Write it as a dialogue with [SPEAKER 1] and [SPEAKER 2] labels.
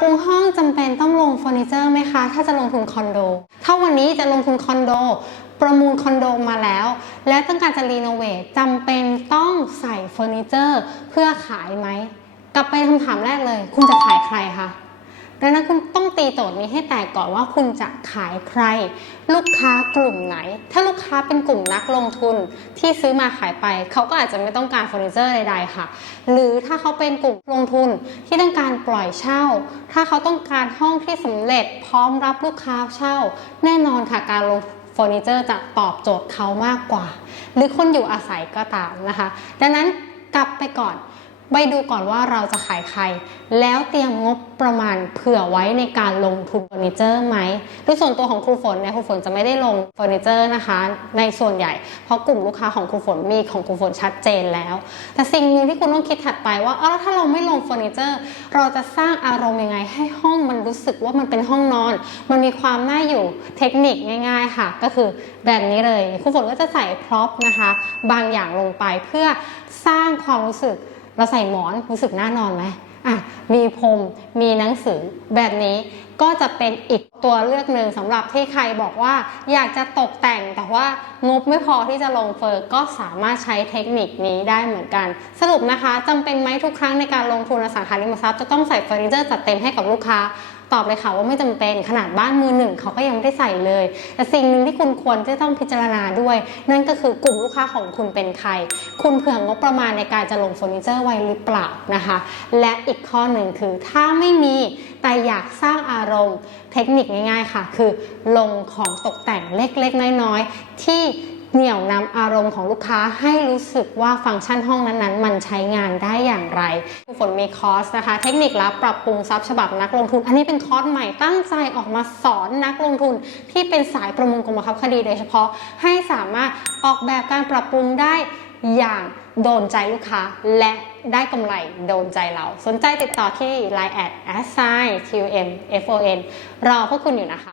[SPEAKER 1] ปรุงห้องจำเป็นต้องลงเฟอร์นิเจอร์ไหมคะ ถ้าจะลงทุนคอนโด ถ้าวันนี้จะลงทุนคอนโด ประมูลคอนโดมาแล้ว และต้องการจะรีโนเวทจำเป็นต้องใส่เฟอร์นิเจอร์เพื่อขายไหม กลับไปคำถามแรกเลย คุณจะขายใครคะ ดังนั้นคุณต้องตีโจทย์นี้ให้แตกก่อนว่าคุณจะขายใคร ลูกค้ากลุ่มไหน ถ้าลูกค้าเป็นกลุ่มนักลงทุนที่ซื้อมาขายไป เขาก็อาจจะไม่ต้องการเฟอร์นิเจอร์ใดๆค่ะ หรือถ้าเขาเป็นกลุ่มลงทุนที่ต้องการปล่อยเช่า ถ้าเขาต้องการห้องที่สำเร็จพร้อมรับลูกค้าเช่า แน่นอนค่ะการลงเฟอร์นิเจอร์จะตอบโจทย์เขามากกว่า หรือคนอยู่อาศัยก็ตามนะคะ ดังนั้นกลับไปก่อน ไปดูก่อนว่าเราจะขายใคร แล้วเตรียมงบประมาณเผื่อไว้ในการลงทุนเฟอร์นิเจอร์ไหมโดยส่วนตัวของครูฝนเนี่ยครูฝนจะไม่ได้ลงเฟอร์นิเจอร์นะคะ ในส่วนใหญ่ เพราะกลุ่มลูกค้าของครูฝนมีของครูฝนชัดเจนแล้ว แต่สิ่งหนึ่งที่คุณต้องคิดถัดไปว่าเออถ้าเราไม่ลงเฟอร์นิเจอร์ เราจะสร้างอารมณ์ยังไง ให้ห้องมันรู้สึกว่ามันเป็นห้องนอน มันมีความน่าอยู่เทคนิคง่าย ๆ ค่ะ ก็คือแบบนี้เลยครูฝนก็จะใส่พร็อพนะคะ บางอย่างลงไปเพื่อสร้างความรู้สึก เราใส่หมอนรู้สึกน่านอนไหมอะมีพรมมีหนังสือแบบนี้ ก็จะเป็นอีกตัวเลือกหนึ่งสำหรับที่ใครบอกว่าอยากจะตกแต่งแต่ว่างบไม่พอที่จะลงเฟอร์ก็สามารถใช้เทคนิคนี้ได้เหมือนกัน สรุปนะคะจำเป็นไหมทุกครั้งในการลงทุนอสังหาริมทรัพย์จะต้องใส่เฟอร์นิเจอร์จัดเต็มให้กับลูกค้าตอบเลยค่ะว่าไม่จำเป็นขนาดบ้านมือหนึ่งเขาก็ยังไม่ได้ใส่เลย แต่สิ่งหนึ่งที่คุณควรจะต้องพิจารณาด้วย นั่นก็คือกลุ่มลูกค้าของคุณเป็นใคร คุณเผื่องบประมาณในการจะลงเฟอร์นิเจอร์ไว้หรือเปล่านะคะ และอีกข้อหนึ่งคือถ้าไม่มีแต่อยากสร้างอารมณ์ เทคนิคง่าย ๆ ค่ะ คือลงของตกแต่งเล็กๆ น้อยๆ ที่เหนี่ยวนำอารมณ์ของลูกค้าให้รู้สึกว่าฟังก์ชันห้องนั้นๆ มันใช้งานได้อย่างไรคุณฝนมีคอร์สนะคะ เทคนิคลับปรับปรุงทรัพย์ฉบับนักลงทุน อันนี้เป็นคอร์สใหม่ตั้งใจออกมาสอนนักลงทุน ที่เป็นสายประมงกรมบังคับคดีโดยเฉพาะ ให้สามารถออกแบบการปรับปรุงได้อย่างโดนใจลูกค้าและ ได้กำไรโดนใจเรา สนใจติดต่อที่ Line at assign tum fon รอพวกคุณอยู่นะคะ